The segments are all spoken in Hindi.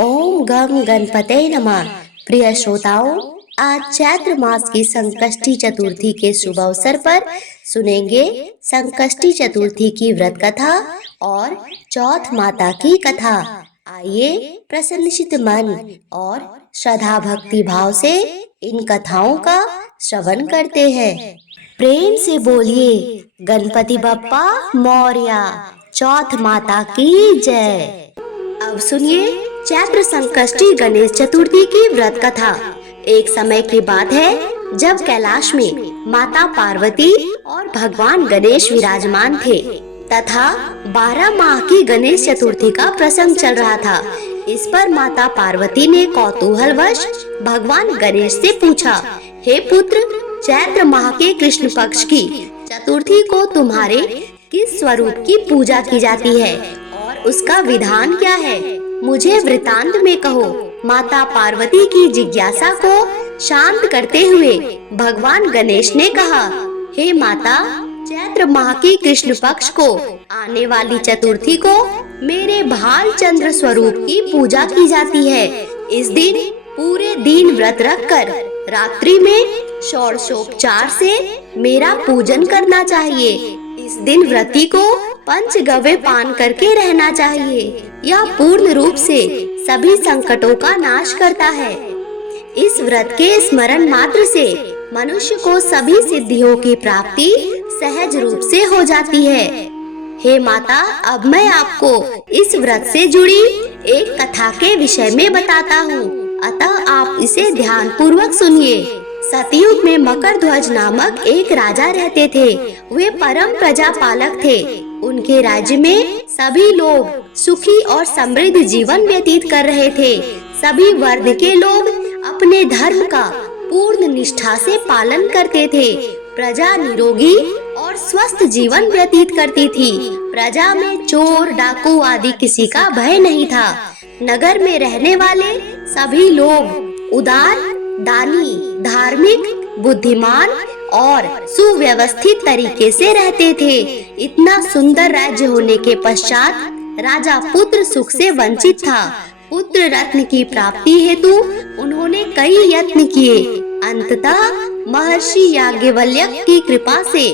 ओम गम गणपते नमः। प्रिय श्रोताओं, आज चैत्र मास की संकष्टी चतुर्थी के शुभ अवसर पर सुनेंगे संकष्टी चतुर्थी की व्रत कथा और चौथ माता की कथा। आइए प्रसन्नचित्त मन और श्रद्धा भक्ति भाव से इन कथाओं का श्रवण करते हैं। प्रेम से बोलिए गणपति बप्पा मौर्या, चौथ माता की जय। अब सुनिए चैत्र संकष्टी गणेश चतुर्थी की व्रत कथा। एक समय की बात है जब कैलाश में माता पार्वती और भगवान गणेश विराजमान थे तथा 12 माह की गणेश चतुर्थी का प्रसंग चल रहा था। इस पर माता पार्वती ने कौतूहलवश भगवान गणेश से पूछा, हे पुत्र, चैत्र माह के कृष्ण पक्ष की चतुर्थी को तुम्हारे किस स्वरूप की पूजा की जाती है और उसका विधान क्या है? मुझे वृतांत में कहो। माता पार्वती की जिज्ञासा को शांत करते हुए भगवान गणेश ने कहा, हे माता, चैत्र माह की कृष्ण पक्ष को आने वाली चतुर्थी को मेरे भालचंद्र स्वरूप की पूजा की जाती है। इस दिन पूरे दिन व्रत रखकर रात्रि में षोडशोपचार से मेरा पूजन करना चाहिए। इस दिन व्रती को पंचगव्य पान करके रहना चाहिए। यह पूर्ण रूप से सभी संकटों का नाश करता है। इस व्रत के स्मरण मात्र से मनुष्य को सभी सिद्धियों की प्राप्ति सहज रूप से हो जाती है। हे माता, अब मैं आपको इस व्रत से जुड़ी एक कथा के विषय में बताता हूँ, अतः आप इसे ध्यान पूर्वक सुनिए। सतयुग में मकरध्वज नामक एक राजा रहते थे। वे परम प्रजापालक थे। उनके राज्य में सभी लोग सुखी और समृद्ध जीवन व्यतीत कर रहे थे। सभी वर्ग के लोग अपने धर्म का पूर्ण निष्ठा से पालन करते थे। प्रजा निरोगी और स्वस्थ जीवन व्यतीत करती थी। प्रजा में चोर डाकू आदि किसी का भय नहीं था। नगर में रहने वाले सभी लोग उदार, दानी, धार्मिक, बुद्धिमान और सुव्यवस्थित तरीके से रहते थे। इतना सुंदर राज्य होने के पश्चात राजा पुत्र सुख से वंचित था। पुत्र रत्न की प्राप्ति हेतु उन्होंने कई यत्न किए। अंततः महर्षि याज्ञवल्क्य की कृपा से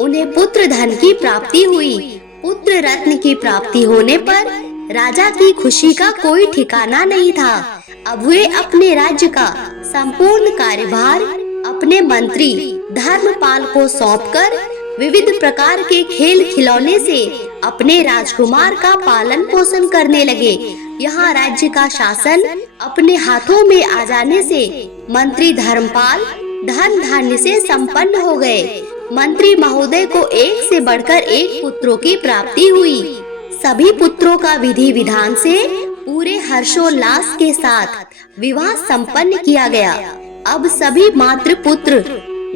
उन्हें पुत्र धन की प्राप्ति हुई। पुत्र रत्न की प्राप्ति होने पर राजा की खुशी का कोई ठिकाना नहीं था। अब वे अपने राज्य का संपूर्ण कार्यभार अपने मंत्री धर्मपाल को सौंपकर विविध प्रकार के खेल खिलौने से अपने राजकुमार का पालन पोषण करने लगे। यहाँ राज्य का शासन अपने हाथों में आ जाने से मंत्री धर्मपाल धन धान्य से संपन्न हो गए। मंत्री महोदय को एक से बढ़कर एक पुत्रों की प्राप्ति हुई। सभी पुत्रों का विधि विधान से पूरे हर्षोल्लास के साथ विवाह संपन्न किया गया। अब सभी मातृ पुत्र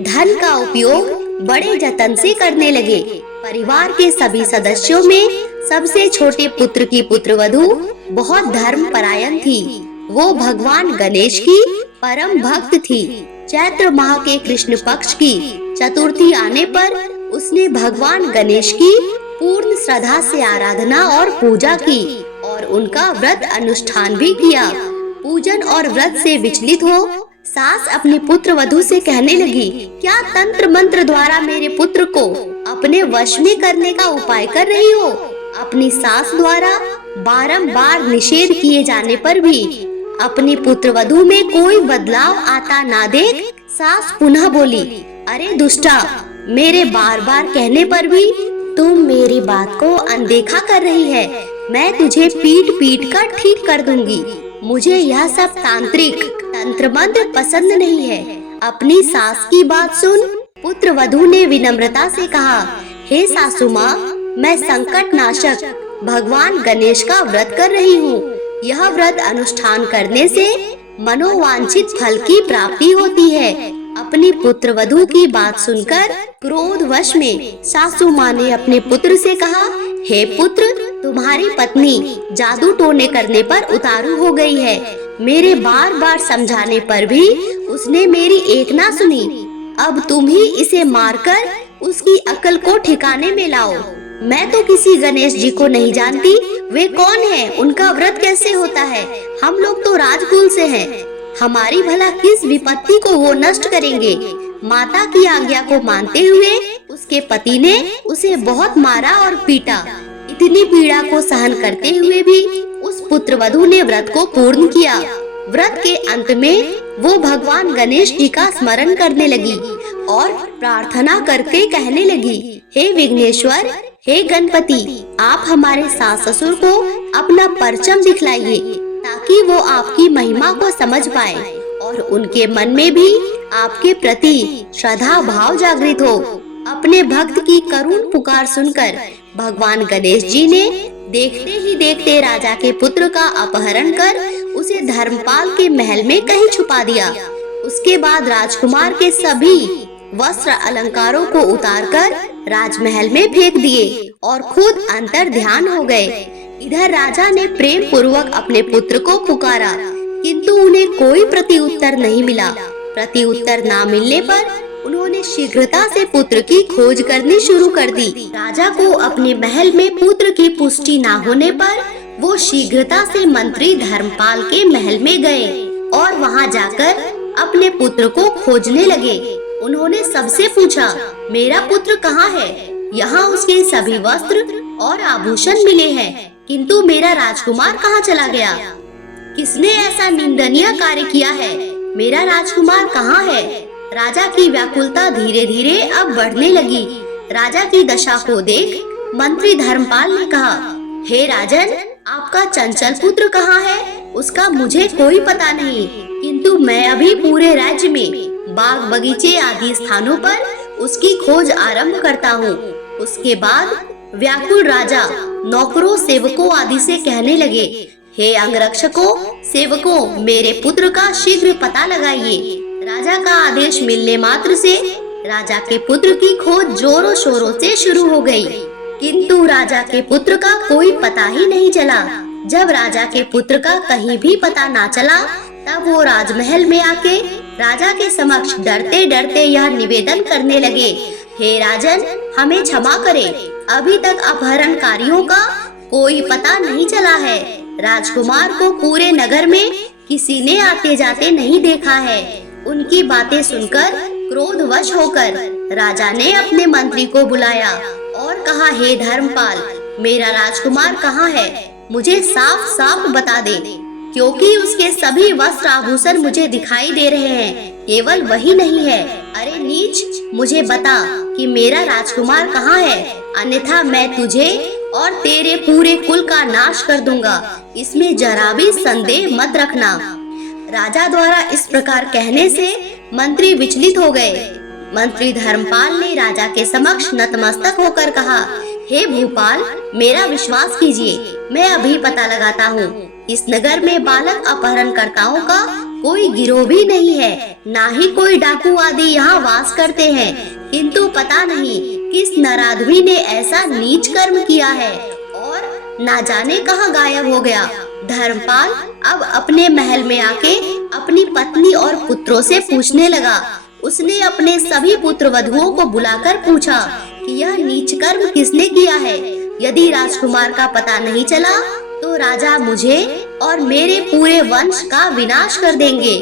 धन का उपयोग बड़े जतन से करने लगे। परिवार के सभी सदस्यों में सबसे छोटे पुत्र की पुत्रवधू बहुत धर्म परायण थी। वो भगवान गणेश की परम भक्त थी। चैत्र माह के कृष्ण पक्ष की चतुर्थी आने पर उसने भगवान गणेश की पूर्ण श्रद्धा से आराधना और पूजा की और उनका व्रत अनुष्ठान भी किया। पूजन और व्रत से विचलित हो सास अपनी पुत्र वधू से कहने लगी, क्या तंत्र मंत्र द्वारा मेरे पुत्र को अपने वश में करने का उपाय कर रही हो? अपनी सास द्वारा बारंबार निषेध किए जाने पर भी अपनी पुत्र वधू में कोई बदलाव आता ना देख सास पुनः बोली, अरे दुष्टा, मेरे बार बार कहने पर भी तुम मेरी बात को अनदेखा कर रही है। मैं तुझे पीट पीट कर ठीक कर दूंगी। मुझे यह सब तांत्रिक तंत्र मंत्र पसंद नहीं है। अपनी सास की बात सुन पुत्र वधू ने विनम्रता से कहा, हे सासू माँ, मैं संकट नाशक भगवान गणेश का व्रत कर रही हूँ। यह व्रत अनुष्ठान करने से मनोवांछित फल की प्राप्ति होती है। अपनी पुत्र वधू की बात सुनकर क्रोधवश में सासू माँ ने अपने पुत्र से कहा, हे पुत्र, तुम्हारी पत्नी जादू टोने करने पर उतारू हो गई है। मेरे बार बार समझाने पर भी उसने मेरी एक ना सुनी। अब तुम ही इसे मारकर उसकी अकल को ठिकाने में लाओ। मैं तो किसी गणेश जी को नहीं जानती, वे कौन हैं? उनका व्रत कैसे होता है? हम लोग तो राजकुल से हैं। हमारी भला किस विपत्ति को वो नष्ट करेंगे? माता की आज्ञा को मानते हुए उसके पति ने उसे बहुत मारा और पीटा। इतनी पीड़ा को सहन करते हुए भी उस पुत्रवधू ने व्रत को पूर्ण किया। व्रत के अंत में वो भगवान गणेश जी का स्मरण करने लगी और प्रार्थना करके कहने लगी, हे विघ्नेश्वर, हे गणपति, आप हमारे सास ससुर को अपना परचम दिखलाइए ताकि वो आपकी महिमा को समझ पाए और उनके मन में भी आपके प्रति श्रद्धा भाव जागृत हो। अपने भक्त की करुण पुकार सुनकर भगवान गणेश जी ने देखते ही देखते राजा के पुत्र का अपहरण कर उसे धर्मपाल के महल में कहीं छुपा दिया। उसके बाद राजकुमार के सभी वस्त्र अलंकारों को उतारकर राजमहल में फेंक दिए और खुद अंतर ध्यान हो गए। इधर राजा ने प्रेम पूर्वक अपने पुत्र को पुकारा, किंतु उन्हें कोई प्रत्युत्तर नहीं मिला। प्रत्युत्तर ना मिलने पर उन्होंने शीघ्रता से पुत्र की खोज करनी शुरू कर दी। राजा को अपने महल में पुत्र की पुष्टि ना होने पर वो शीघ्रता से मंत्री धर्मपाल के महल में गए और वहां जाकर अपने पुत्र को खोजने लगे। उन्होंने सबसे पूछा, मेरा पुत्र कहाँ है? यहाँ उसके सभी वस्त्र और आभूषण मिले हैं, किंतु मेरा राजकुमार कहाँ चला गया? किसने ऐसा निंदनीय कार्य किया है? मेरा राजकुमार कहाँ है? राजा की व्याकुलता धीरे धीरे अब बढ़ने लगी। राजा की दशा को देख मंत्री धर्मपाल ने कहा, हे राजन, आपका चंचल पुत्र कहाँ है? उसका मुझे कोई पता नहीं, किंतु मैं अभी पूरे राज्य में बाग बगीचे आदि स्थानों पर उसकी खोज आरंभ करता हूँ। उसके बाद व्याकुल राजा नौकरों सेवकों आदि से कहने लगे, हे अंगरक्षकों, सेवकों, मेरे पुत्र का शीघ्र पता लगाइए। राजा का आदेश मिलने मात्र से राजा के पुत्र की खोज जोरों शोरों से शुरू हो गई, किंतु राजा के पुत्र का कोई पता ही नहीं चला। जब राजा के पुत्र का कहीं भी पता ना चला, तब वो राजमहल में आके राजा के समक्ष डरते डरते यह निवेदन करने लगे, हे राजन, हमें क्षमा करें, अभी तक अपहरणकारियों का कोई पता नहीं चला है। राजकुमार को पूरे नगर में किसी ने आते जाते नहीं देखा है। उनकी बातें सुनकर क्रोधवश होकर राजा ने अपने मंत्री को बुलाया और कहा, हे धर्मपाल, मेरा राजकुमार कहाँ है? मुझे साफ साफ बता दे, क्योंकि उसके सभी वस्त्र आभूषण मुझे दिखाई दे रहे हैं, केवल वही नहीं है। अरे नीच, मुझे बता कि मेरा राजकुमार कहाँ है, अन्यथा मैं तुझे और तेरे पूरे कुल का नाश कर दूंगा, इसमें जरा भी संदेह मत रखना। राजा द्वारा इस प्रकार कहने से मंत्री विचलित हो गए। मंत्री धर्मपाल ने राजा के समक्ष नतमस्तक होकर कहा, हे भूपाल, मेरा विश्वास कीजिए, मैं अभी पता लगाता हूँ। इस नगर में बालक अपहरणकर्ताओं का कोई गिरोह भी नहीं है, ना ही कोई डाकू आदि यहाँ वास करते हैं, किंतु पता नहीं किस नराधमी ने ऐसा नीच कर्म किया है और ना जाने कहाँ गायब हो गया। धर्मपाल अब अपने महल में आके अपनी पत्नी और पुत्रों से पूछने लगा। उसने अपने सभी पुत्र वधुओं को बुलाकर पूछा कि यह नीच कर्म किसने किया है। यदि राजकुमार का पता नहीं चला तो राजा मुझे और मेरे पूरे वंश का विनाश कर देंगे।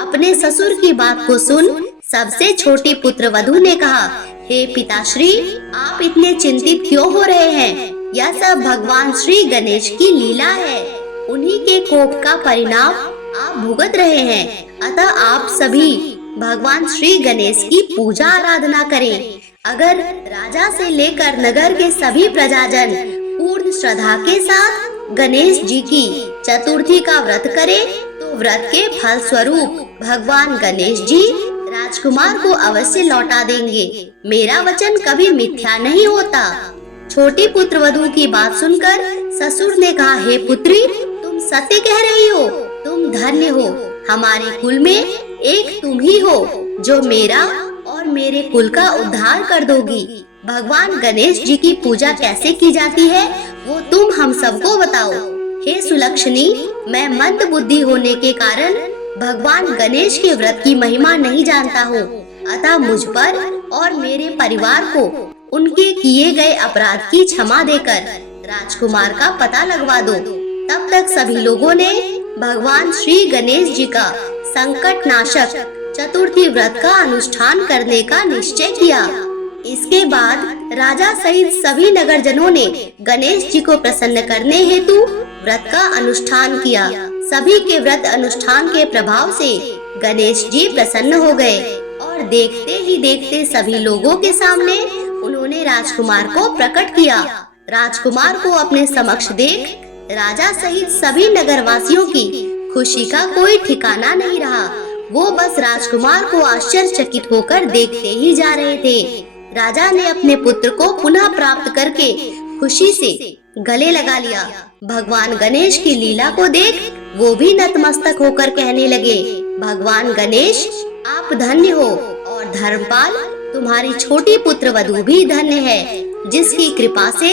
अपने ससुर की बात को सुन सबसे छोटी पुत्र वधु ने कहा, हे पिताश्री, आप इतने चिंतित क्यों हो रहे हैं? यह सब भगवान श्री गणेश की लीला है। उन्हीं के कोप का परिणाम आप भुगत रहे हैं। अतः आप सभी भगवान श्री गणेश की पूजा आराधना करें। अगर राजा से लेकर नगर के सभी प्रजाजन पूर्ण श्रद्धा के साथ गणेश जी की चतुर्थी का व्रत करें, तो व्रत के फल स्वरूप भगवान गणेश जी राजकुमार को अवश्य लौटा देंगे। मेरा वचन कभी मिथ्या नहीं होता। छोटी पुत्र वधु की बात सुनकर ससुर ने कहा, हे पुत्री, तुम सत्य कह रही हो, तुम धन्य हो। हमारे कुल में एक तुम ही हो जो मेरा और मेरे कुल का उद्धार कर दोगी। भगवान गणेश जी की पूजा कैसे की जाती है वो तुम हम सबको बताओ। हे सुलक्षणी, मैं मंद बुद्धि होने के कारण भगवान गणेश के व्रत की महिमा नहीं जानता हूँ, अतः मुझ पर और मेरे परिवार को उनके किए गए अपराध की क्षमा देकर राजकुमार का पता लगवा दो। तब तक सभी लोगों ने भगवान श्री गणेश जी का संकट नाशक चतुर्थी व्रत का अनुष्ठान करने का निश्चय किया। इसके बाद राजा सहित सभी नगरजनों ने गणेश जी को प्रसन्न करने हेतु व्रत का अनुष्ठान किया। सभी के व्रत अनुष्ठान के प्रभाव से गणेश जी प्रसन्न हो गए और देखते ही देखते सभी लोगों के सामने उन्होंने राजकुमार को प्रकट किया। राजकुमार को अपने समक्ष देख राजा सहित सभी नगरवासियों की खुशी का कोई ठिकाना नहीं रहा। वो बस राजकुमार को आश्चर्यचकित होकर देखते ही जा रहे थे। राजा ने अपने पुत्र को पुनः प्राप्त करके खुशी से गले लगा लिया। भगवान गणेश की लीला को देख वो भी नतमस्तक होकर कहने लगे, भगवान गणेश आप धन्य हो और धर्मपाल तुम्हारी छोटी पुत्र वधू भी धन्य है, जिसकी कृपा से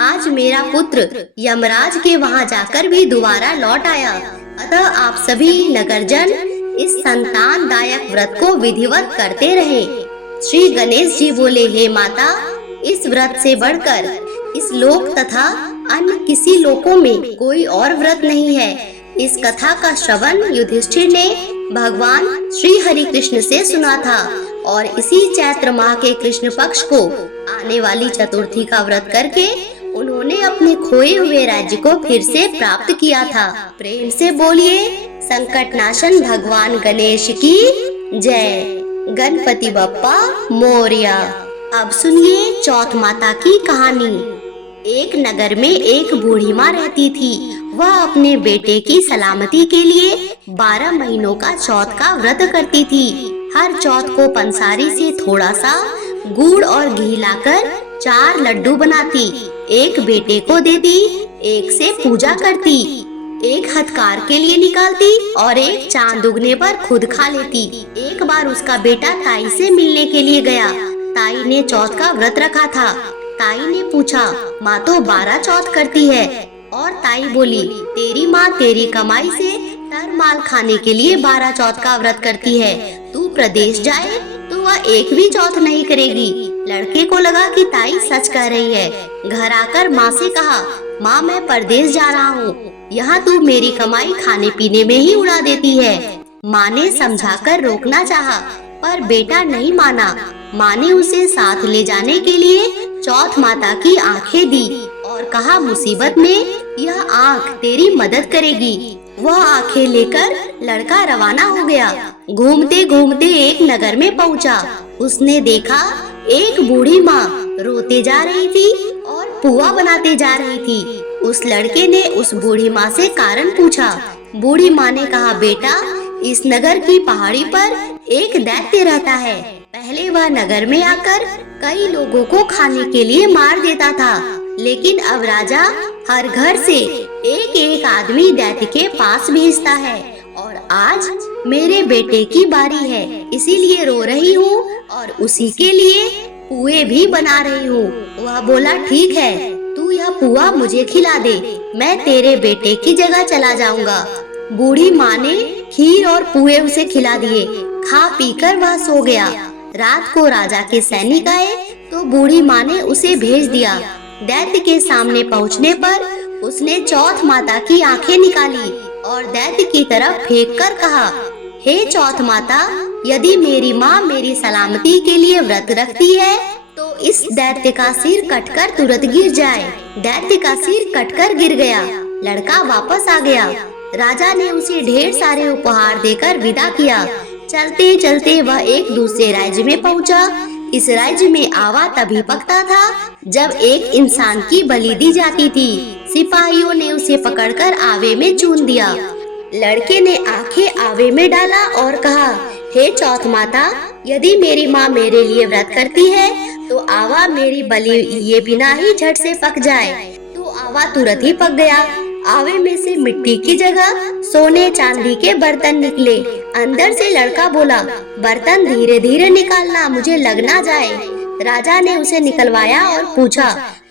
आज मेरा पुत्र यमराज के वहाँ जाकर भी दोबारा लौट आया। अतः आप सभी नगरजन इस संतानदायक व्रत को विधिवत करते रहे। श्री गणेश जी बोले, हे माता, इस व्रत से बढ़कर इस लोक तथा अन्य किसी लोकों में कोई और व्रत नहीं है। इस कथा का श्रवण युधिष्ठिर ने भगवान श्री हरि कृष्ण से सुना था और इसी चैत्र माह के कृष्ण पक्ष को आने वाली चतुर्थी का व्रत करके उन्होंने अपने खोए हुए राज्य को फिर से प्राप्त किया था। प्रेम से बोलिए संकट नाशन भगवान गणेश की जय। गणपति बप्पा मोरया। अब सुनिए चौथ माता की कहानी। एक नगर में एक बूढ़ी माँ रहती थी। वह अपने बेटे की सलामती के लिए 12 महीनों का चौथ का व्रत करती थी। हर चौथ को पंसारी से थोड़ा सा गुड़ और घी लाकर 4 लड्डू बनाती, एक बेटे को देती, एक से पूजा करती, एक हथकार के लिए निकालती और एक चांद उगने पर खुद खा लेती। एक बार उसका बेटा ताई से मिलने के लिए गया। ताई ने चौथ का व्रत रखा था। ताई ने पूछा, माँ तो 12 चौथ करती है। और ताई बोली, तेरी माँ तेरी कमाई से तर माल खाने के लिए 12 चौथ का व्रत करती है। तू प्रदेश जाए तो वह एक भी चौथ नहीं करेगी। लड़के को लगा कि ताई सच कह रही है। घर आकर माँ से कहा, माँ मैं परदेश जा रहा हूँ, यहाँ तू मेरी कमाई खाने पीने में ही उड़ा देती है। माँ ने समझाकर रोकना चाहा, पर बेटा नहीं माना। माँ ने उसे साथ ले जाने के लिए चौथ माता की आंखें दी और कहा, मुसीबत में यह आँख तेरी मदद करेगी। वह आंखें लेकर लड़का रवाना हो गया। घूमते घूमते एक नगर में पहुँचा। उसने देखा एक बूढ़ी माँ रोते जा रही थी और पुआ बनाते जा रही थी। उस लड़के ने उस बूढ़ी माँ से कारण पूछा। बूढ़ी माँ ने कहा, बेटा इस नगर की पहाड़ी पर एक दैत्य रहता है। पहले वह नगर में आकर कई लोगों को खाने के लिए मार देता था, लेकिन अब राजा हर घर से एक एक आदमी दैत्य के पास भेजता है और आज मेरे बेटे की बारी है, इसीलिए रो रही हूँ और उसी के लिए पुए भी बना रही हूँ। वह बोला, ठीक है, तू यह पुआ मुझे खिला दे, मैं तेरे बेटे की जगह चला जाऊंगा। बूढ़ी माँ ने खीर और पुए उसे खिला दिए। खा पीकर वह सो गया। रात को राजा के सैनिक आए तो बूढ़ी माँ ने उसे भेज दिया। दैत्य के सामने पहुँचने पर उसने चौथ माता की आंखें निकाली और दैत्य की तरफ फेंक कर कहा, हे चौथ माता, यदि मेरी माँ मेरी सलामती के लिए व्रत रखती है तो इस दैत्य का सिर कटकर तुरंत गिर जाए। दैत्य का सिर कटकर गिर गया। लड़का वापस आ गया। राजा ने उसे ढेर सारे उपहार देकर विदा किया। चलते चलते वह एक दूसरे राज्य में पहुंचा। इस राज्य में आवा तभी पकता था जब एक इंसान की बलि दी जाती थी। सिपाहियों ने उसे पकड़कर आवे में चून दिया। लड़के ने आंखें आवे में डाला और कहा, हे चौथ माता, यदि मेरी माँ मेरे लिए व्रत करती है तो आवा मेरी बलि लिए बिना ही झट से पक जाए। तो आवा तुरंत ही पक गया। आवे में से मिट्टी की जगह सोने चांदी के बर्तन निकले। अंदर से लड़का बोला, बर्तन धीरे धीरे निकालना, मुझे लग ना जाए। राजा ने उसे निकलवाया और पूछा,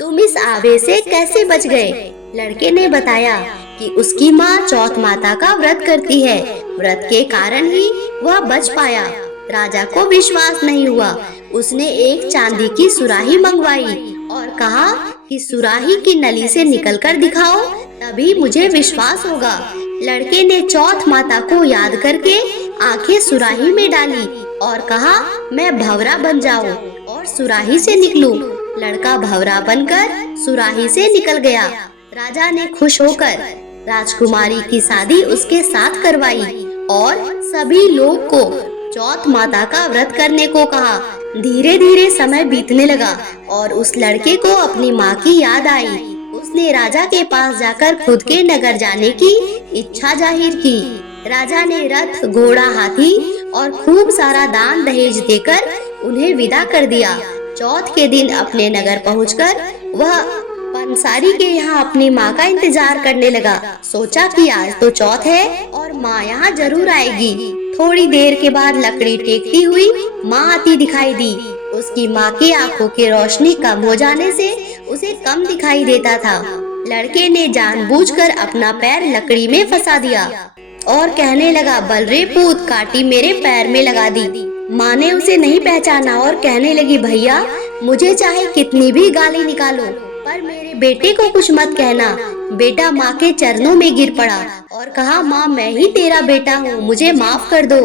तुम इस आवे से कैसे बच गए? लड़के ने बताया कि उसकी माँ चौथ माता का व्रत करती है, व्रत के कारण ही वह बच पाया। राजा को विश्वास नहीं हुआ। उसने एक चांदी की सुराही मंगवाई और कहा कि सुराही की नली से निकलकर दिखाओ, तभी मुझे विश्वास होगा। लड़के ने चौथ माता को याद करके आंखें सुराही में डाली और कहा, मैं भंवरा बन जाऊं और सुराही से निकलूं। लड़का भंवरा बनकर सुराही से निकल गया। राजा ने खुश होकर राजकुमारी की शादी उसके साथ करवाई और सभी लोग को चौथ माता का व्रत करने को कहा। धीरे धीरे समय बीतने लगा और उस लड़के को अपनी माँ की याद आई। उसने राजा के पास जाकर खुद के नगर जाने की इच्छा जाहिर की। राजा ने रथ, घोड़ा, हाथी और खूब सारा दान दहेज देकर उन्हें विदा कर दिया। चौथ के दिन अपने नगर पहुंचकर वह पंसारी के यहाँ अपनी माँ का इंतजार करने लगा। सोचा कि आज तो चौथ है और माँ यहाँ जरूर आएगी। थोड़ी देर के बाद लकड़ी टेकती हुई माँ आती दिखाई दी। उसकी माँ की आंखों की रोशनी कम हो जाने से उसे कम दिखाई देता था। लड़के ने जानबूझकर अपना पैर लकड़ी में फंसा दिया और कहने लगा, बल रे पूत, काटी मेरे पैर में लगा दी। माँ ने उसे नहीं पहचाना और कहने लगी, भैया मुझे चाहे कितनी भी गाली निकालो पर मेरे बेटे को कुछ मत कहना। बेटा माँ के चरणों में गिर पड़ा और कहा, माँ मैं ही तेरा बेटा हूँ, मुझे माफ कर दो।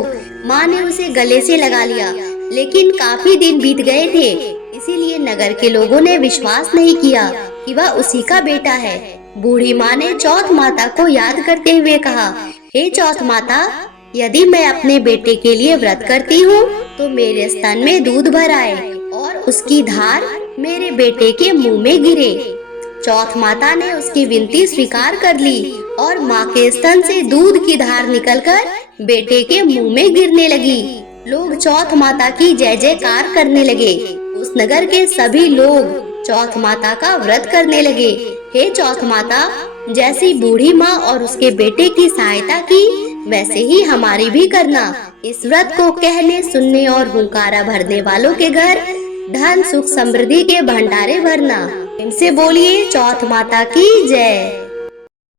माँ ने उसे गले से लगा लिया, लेकिन काफी दिन बीत गए थे, इसीलिए नगर के लोगों ने विश्वास नहीं किया कि वह उसी का बेटा है। बूढ़ी माँ ने चौथ माता को याद करते हुए कहा, हे चौथ माता, यदि मैं अपने बेटे के लिए व्रत करती हूँ तो मेरे स्तन में दूध भर आए और उसकी धार मेरे बेटे के मुंह में गिरे। चौथ माता ने उसकी विनती स्वीकार कर ली और माँ के स्तन से दूध की धार निकलकर बेटे के मुंह में गिरने लगी। लोग चौथ माता की जय जयकार करने लगे। उस नगर के सभी लोग चौथ माता का व्रत करने लगे। हे चौथ माता, जैसी बूढ़ी माँ और उसके बेटे की सहायता की, वैसे ही हमारी भी करना। इस व्रत को कहने, सुनने और हुंकारा भरने वालों के घर धन, सुख, समृद्धि के भंडारे भरना। इनसे बोलिए चौथ माता की जय।